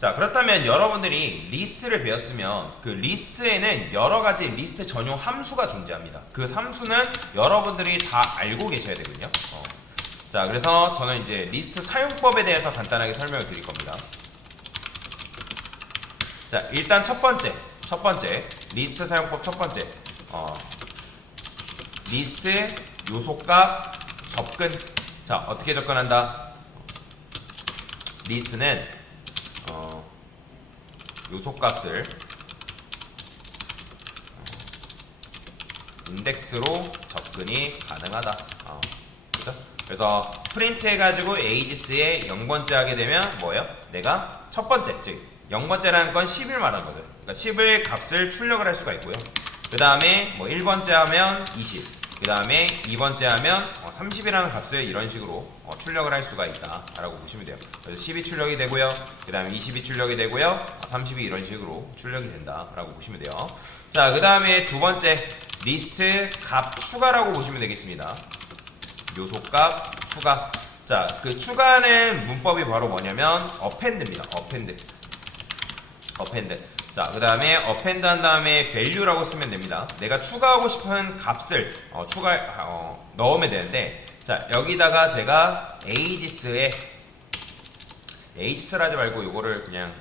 자, 그렇다면 여러분들이 리스트를 배웠으면 그 리스트에는 여러 가지 리스트 전용 함수가 존재합니다. 그 함수는 여러분들이 다 알고 계셔야 되거든요. 자, 그래서 저는 이제 리스트 사용법에 대해서 간단하게 설명을 드릴 겁니다. 자, 일단 첫 번째 리스트 사용법 첫 번째 리스트 요소값 접근. 자, 어떻게 접근한다? 리스트는 요소값을 인덱스로 접근이 가능하다. 그죠? 그래서 프린트 해가지고 에이지스에 0번째 하게 되면 뭐예요? 내가 첫 번째, 즉 0번째라는 건 10을 말하는 거죠. 그러니까 10을 값을 출력을 할 수가 있고요. 그 다음에 뭐 1번째 하면 20, 그 다음에 2번째 하면 30이라는 값을 이런 식으로 출력을 할 수가 있다 라고 보시면 돼요. 그래서 10이 출력이 되고요, 그 다음에 20이 출력이 되고요, 30이 이런 식으로 출력이 된다 라고 보시면 돼요. 자, 그 다음에 두 번째 리스트 값 추가라고 보시면 되겠습니다. 요소값 추가. 자, 그 추가는 문법이 바로 뭐냐면 어펜드입니다. 어펜드. 자, 그 다음에 어펜드 한 다음에 value라고 쓰면 됩니다. 내가 추가하고 싶은 값을 넣으면 되는데, 자, 여기다가 제가 에이지스라 하지 말고 요거를 그냥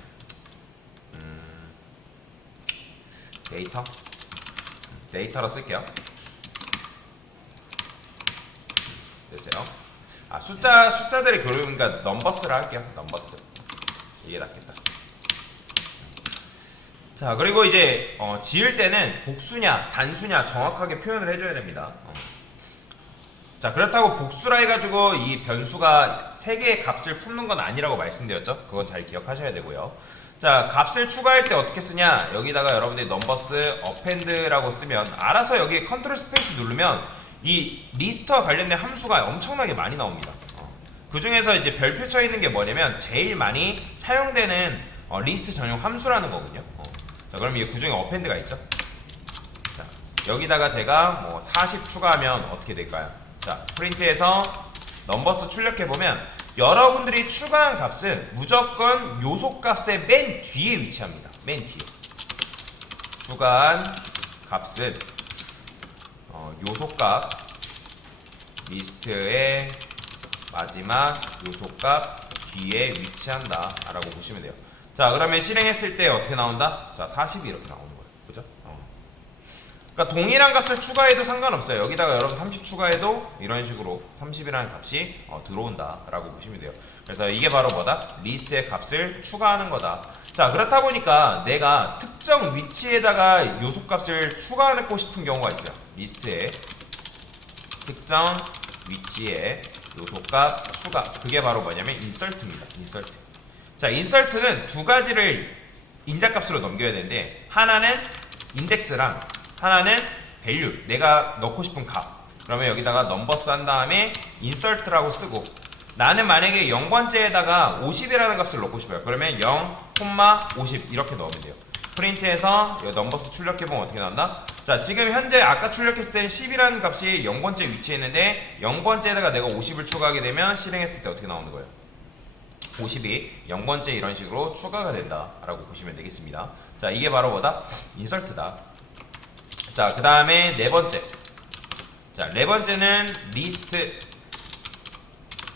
데이터로 쓸게요. 됐어요. 숫자들이 그러니까 넘버스를 할게요. 넘버스. 이게 낫겠다. 자, 그리고 이제 지을 때는 복수냐 단수냐 정확하게 표현을 해줘야 됩니다. 자, 그렇다고 복수라 해가지고 이 변수가 3개의 값을 품는 건 아니라고 말씀드렸죠. 그건 잘 기억하셔야 되고요. 자, 값을 추가할 때 어떻게 쓰냐, 여기다가 여러분들이 넘버스 어펜드라고 쓰면 알아서 여기 컨트롤 스페이스 누르면 이 리스트와 관련된 함수가 엄청나게 많이 나옵니다. 그 중에서 이제 별표 쳐 있는 게 뭐냐면 제일 많이 사용되는 리스트 전용 함수라는 거군요. 자, 그럼 이게 구중에 어펜드가 있죠. 자, 여기다가 제가 뭐 40 추가하면 어떻게 될까요? 자, 프린트해서 넘버스 출력해보면 여러분들이 추가한 값은 무조건 요소값의 맨 뒤에 위치합니다. 맨 뒤에. 추가한 값은 요소값 리스트의 마지막 요소값 뒤에 위치한다 라고 보시면 돼요. 자, 그러면 실행했을 때 어떻게 나온다? 자, 40이 이렇게 나오는 거예요. 그죠? 그러니까 동일한 값을 추가해도 상관없어요. 여기다가 여러분 30 추가해도 이런 식으로 30이라는 값이 들어온다 라고 보시면 돼요. 그래서 이게 바로 뭐다? 리스트의 값을 추가하는 거다. 자, 그렇다 보니까 내가 특정 위치에다가 요소값을 추가하고 싶은 경우가 있어요. 리스트에 특정 위치에 요소값 추가. 그게 바로 뭐냐면 insert입니다. insert. 자, insert는 두 가지를 인자값으로 넘겨야 되는데, 하나는 인덱스랑 하나는 value, 내가 넣고 싶은 값. 그러면 여기다가 numbers 한 다음에 insert라고 쓰고, 나는 만약에 0번째에다가 50이라는 값을 넣고 싶어요. 그러면 0,50 이렇게 넣으면 돼요. 프린트해서 numbers 출력해보면 어떻게 나온다? 자, 지금 현재 아까 출력했을 때는 10이라는 값이 0번째 위치에 있는데 0번째에다가 내가 50을 추가하게 되면 실행했을 때 어떻게 나오는 거예요? 50이 0번째 이런 식으로 추가가 된다 라고 보시면 되겠습니다. 자, 이게 바로 뭐다? 인설트다. 자, 그 다음에 네 번째. 자, 네 번째는 리스트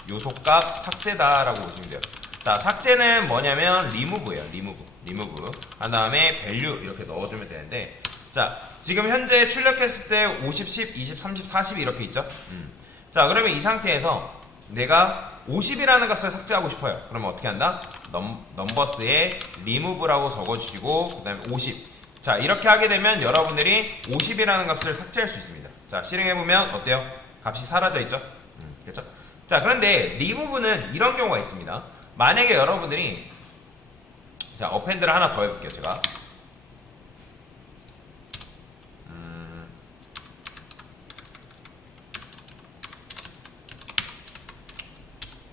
요소값 삭제다 라고 보시면 돼요. 자, 삭제는 뭐냐면 리무브예요. 리무브 한 다음에 value 이렇게 넣어주면 되는데, 자, 지금 현재 출력했을 때 50, 10, 20, 30, 40 이렇게 있죠. 자, 그러면 이 상태에서 내가 50이라는 값을 삭제하고 싶어요. 그러면 어떻게 한다? 넘버스에 remove라고 적어주시고 그 다음에 50. 자, 이렇게 하게 되면 여러분들이 50이라는 값을 삭제할 수 있습니다. 자, 실행해보면 어때요? 값이 사라져 있죠? 그렇죠? 자, 그런데 remove는 이런 경우가 있습니다. 만약에 여러분들이, 자, 어펜드를 하나 더 해볼게요. 제가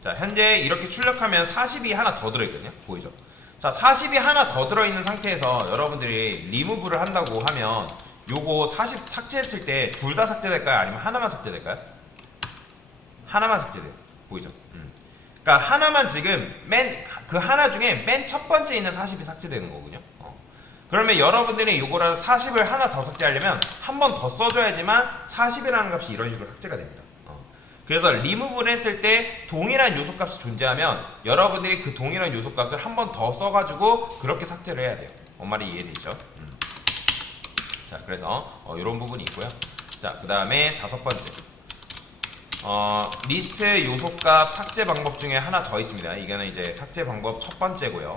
자, 현재 이렇게 출력하면 40이 하나 더 들어있거든요. 보이죠? 자, 40이 하나 더 들어있는 상태에서 여러분들이 리무브를 한다고 하면 요거 40 삭제했을 때 둘 다 삭제될까요? 아니면 하나만 삭제될까요? 하나만 삭제돼요. 보이죠? 그러니까 하나만 지금 그 하나 중에 맨 첫 번째 있는 40이 삭제되는 거군요. 그러면 여러분들이 요거를 40을 하나 더 삭제하려면 한 번 더 써줘야지만 40이라는 값이 이런 식으로 삭제가 됩니다. 그래서 리무브를 했을 때 동일한 요소값이 존재하면 여러분들이 그 동일한 요소값을 한 번 더 써가지고 그렇게 삭제를 해야 돼요. 뭔 말이 이해되죠? 자, 그래서 이런 부분이 있고요. 자, 그 다음에 다섯 번째. 리스트 요소값 삭제 방법 중에 하나 더 있습니다. 이거는 이제 삭제 방법 첫 번째고요.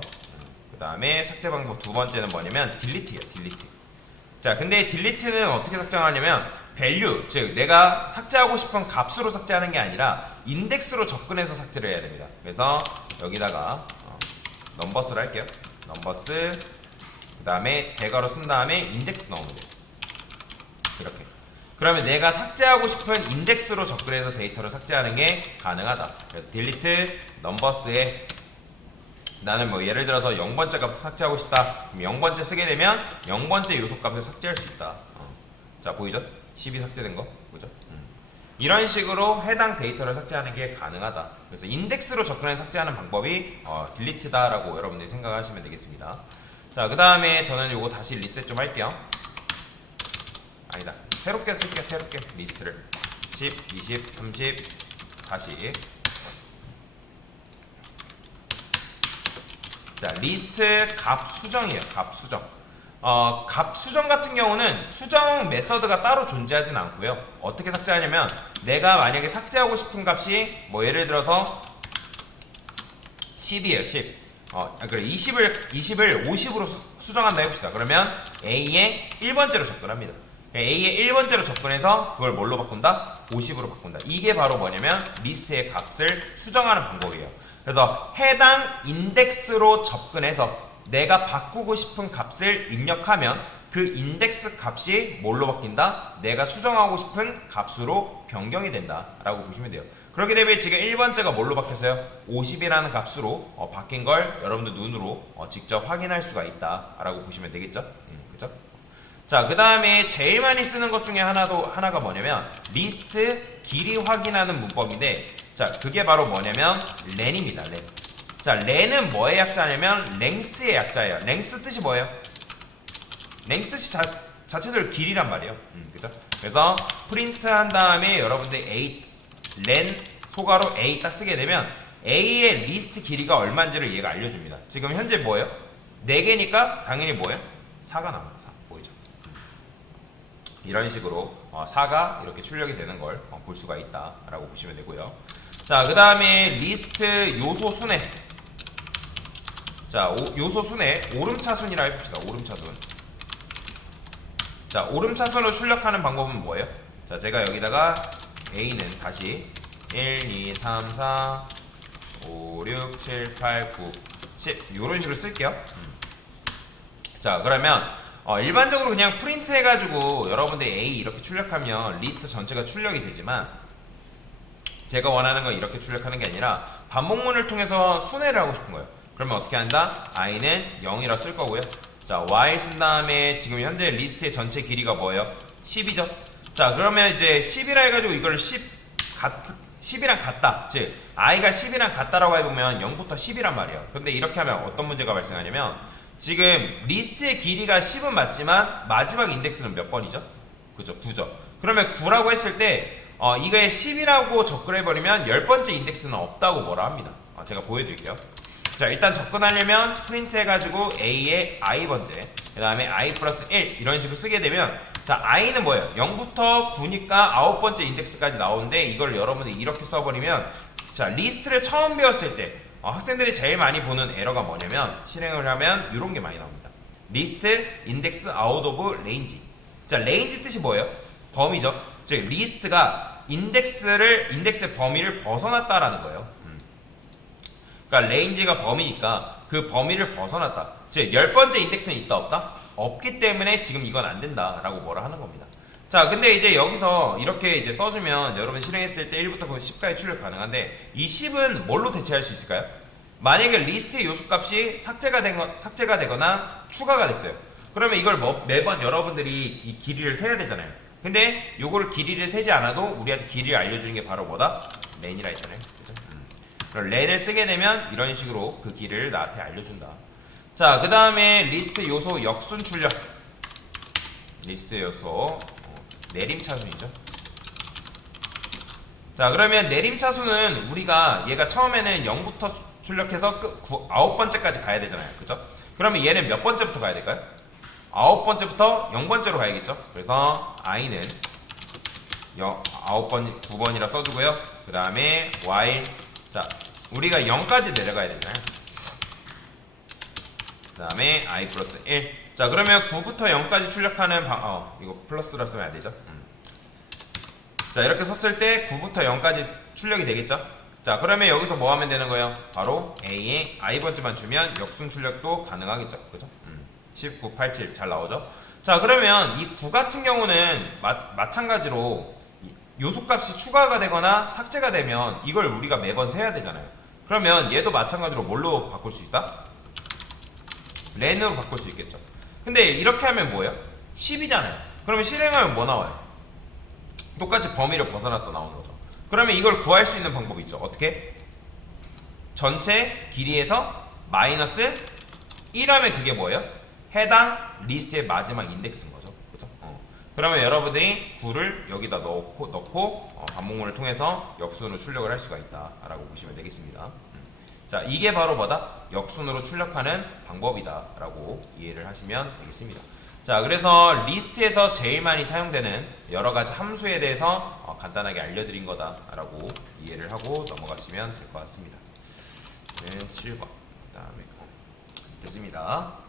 그 다음에 삭제 방법 두 번째는 뭐냐면 딜리트예요. 딜리트. 자, 근데 딜리트는 어떻게 삭제하냐면 밸류, 즉 내가 삭제하고 싶은 값으로 삭제하는 게 아니라 인덱스로 접근해서 삭제를 해야 됩니다. 그래서 여기다가 넘버스를 할게요. 넘버스, 그 다음에 대괄호 쓴 다음에 인덱스 넣으면 돼요. 이렇게. 그러면 내가 삭제하고 싶은 인덱스로 접근해서 데이터를 삭제하는 게 가능하다. 그래서 딜리트 넘버스에 나는 뭐 예를 들어서 0번째 값을 삭제하고 싶다. 그럼 0번째 쓰게 되면 0번째 요소 값을 삭제할 수 있다. 자, 보이죠? 10이 삭제된 거. 보죠? 이런 식으로 해당 데이터를 삭제하는 게 가능하다. 그래서 인덱스로 접근해서 삭제하는 방법이 딜리트다라고 여러분들이 생각하시면 되겠습니다. 자, 그 다음에 저는 요거 다시 리셋 좀 할게요. 아니다. 새롭게 쓸게요. 새롭게 리스트를 10, 20, 30 다시. 자, 리스트 값 수정이에요. 값 수정. 값 수정 같은 경우는 수정 메서드가 따로 존재하진 않고요. 어떻게 삭제하냐면 내가 만약에 삭제하고 싶은 값이 뭐 예를 들어서 10이에요. 10. 그래 20을 50으로 수정한다 해봅시다. 그러면 A의 1번째로 접근합니다. A의 1번째로 접근해서 그걸 뭘로 바꾼다? 50으로 바꾼다. 이게 바로 뭐냐면 리스트의 값을 수정하는 방법이에요. 그래서 해당 인덱스로 접근해서 내가 바꾸고 싶은 값을 입력하면 그 인덱스 값이 뭘로 바뀐다? 내가 수정하고 싶은 값으로 변경이 된다 라고 보시면 돼요. 그렇게 되면 지금 1번째가 뭘로 바뀌었어요? 50이라는 값으로 바뀐 걸 여러분들 눈으로 직접 확인할 수가 있다 라고 보시면 되겠죠? 그죠? 자, 그 다음에 제일 많이 쓰는 것 중에 하나가 뭐냐면 리스트 길이 확인하는 문법인데, 자, 그게 바로 뭐냐면 렌입니다. 렌. 자, 렌은 뭐의 약자냐면 랭스의 약자예요. 랭스 뜻이 뭐예요? 랭스 뜻이 자체적으로 길이란 말이에요. 그죠? 그래서 프린트 한 다음에 여러분들 A 렌 소괄호 A 딱 쓰게 되면 A의 리스트 길이가 얼마인지를 얘가 알려줍니다. 지금 현재 뭐예요? 4개니까 당연히 뭐예요? 4가 나옵니다. 4. 보이죠? 이런 식으로 4가 이렇게 출력이 되는 걸 볼 수가 있다라고 보시면 되고요. 자, 그 다음에 리스트 요소 순회. 자, 요소 순회 오름차순이라 해봅시다. 오름차순. 자, 오름차순으로 출력하는 방법은 뭐예요? 자, 제가 여기다가 A는 다시 1, 2, 3, 4, 5, 6, 7, 8, 9, 10 이런 식으로 쓸게요. 자, 그러면 일반적으로 그냥 프린트 해가지고 여러분들이 A 이렇게 출력하면 리스트 전체가 출력이 되지만 제가 원하는 건 이렇게 출력하는 게 아니라 반복문을 통해서 순회를 하고 싶은 거예요. 그러면 어떻게 한다? i는 0이라 쓸 거고요. 자, y 쓴 다음에 지금 현재 리스트의 전체 길이가 뭐예요? 10이죠. 자, 그러면 이제 10이라 해가지고 이걸 10이랑 같다. 즉 i가 10이랑 같다라고 해보면 0부터 10이란 말이에요. 근데 이렇게 하면 어떤 문제가 발생하냐면 지금 리스트의 길이가 10은 맞지만 마지막 인덱스는 몇 번이죠? 그죠? 9죠. 그러면 9라고 했을 때 이거에 10이라고 접근해버리면 10번째 인덱스는 없다고 뭐라 합니다. 제가 보여드릴게요. 자, 일단 접근하려면 프린트 해가지고 A의 i번째, 그 다음에 i 플러스 1 이런 식으로 쓰게 되면 자, i는 뭐예요? 0부터 9니까 9번째 인덱스까지 나오는데 이걸 여러분들이 이렇게 써버리면 자, 리스트를 처음 배웠을 때 학생들이 제일 많이 보는 에러가 뭐냐면 실행을 하면 이런 게 많이 나옵니다. 리스트 인덱스 아웃 오브 레인지. 자, 레인지 뜻이 뭐예요? 범위죠. 즉 리스트가 인덱스의 범위를 벗어났다라는 거예요. 그러니까 레인지가 범위니까 그 범위를 벗어났다. 즉 10번째 인덱스는 있다 없다? 없기 때문에 지금 이건 안 된다라고 뭐라 하는 겁니다. 자, 근데 이제 여기서 이렇게 이제 써주면 여러분 실행했을 때 1부터 10까지 출력 가능한데 이 10은 뭘로 대체할 수 있을까요? 만약에 리스트의 요소값이 삭제가 되거나 추가가 됐어요. 그러면 이걸 매번 여러분들이 이 길이를 세야 되잖아요. 근데 요거를 길이를 세지 않아도 우리한테 길이를 알려주는 게 바로 뭐다? 렌이라 했잖아요. 그죠? 렌을 쓰게 되면 이런 식으로 그 길을 나한테 알려준다. 자, 그 다음에 리스트 요소 역순 출력. 리스트 요소 내림차순이죠. 자, 그러면 내림차순은 우리가 얘가 처음에는 0부터 출력해서 9번째까지 가야 되잖아요. 그죠? 그러면 얘는 몇 번째부터 가야 될까요? 9번째부터 0번째로 가야겠죠? 그래서 i는 9번, 9번이라 써주고요. 그 다음에 while, 자, 우리가 0까지 내려가야 되잖아요. 그 다음에 i 플러스 1. 자, 그러면 9부터 0까지 출력하는 이거 플러스라 쓰면 안 되죠? 자, 이렇게 썼을 때 9부터 0까지 출력이 되겠죠? 자, 그러면 여기서 뭐 하면 되는 거예요? 바로 A에 i번째만 주면 역순 출력도 가능하겠죠? 그죠? 19, 87 잘 나오죠? 자, 그러면 이 9 같은 경우는 마찬가지로 요소값이 추가가 되거나 삭제가 되면 이걸 우리가 매번 세야 되잖아요. 그러면 얘도 마찬가지로 뭘로 바꿀 수 있다? 렌으로 바꿀 수 있겠죠. 근데 이렇게 하면 뭐예요? 10이잖아요. 그러면 실행하면 뭐 나와요? 똑같이 범위를 벗어났다 나오는 거죠. 그러면 이걸 구할 수 있는 방법이 있죠. 어떻게? 전체 길이에서 마이너스 1하면 그게 뭐예요? 해당 리스트의 마지막 인덱스인 거죠. 그죠? 그러면 여러분들이 9를 여기다 넣고 반복문을 통해서 역순으로 출력을 할 수가 있다라고 보시면 되겠습니다. 자, 이게 바로 뭐다? 역순으로 출력하는 방법이다라고 이해를 하시면 되겠습니다. 자, 그래서 리스트에서 제일 많이 사용되는 여러 가지 함수에 대해서 간단하게 알려드린 거다라고 이해를 하고 넘어가시면 될 것 같습니다. 7번. 그 다음에 됐습니다.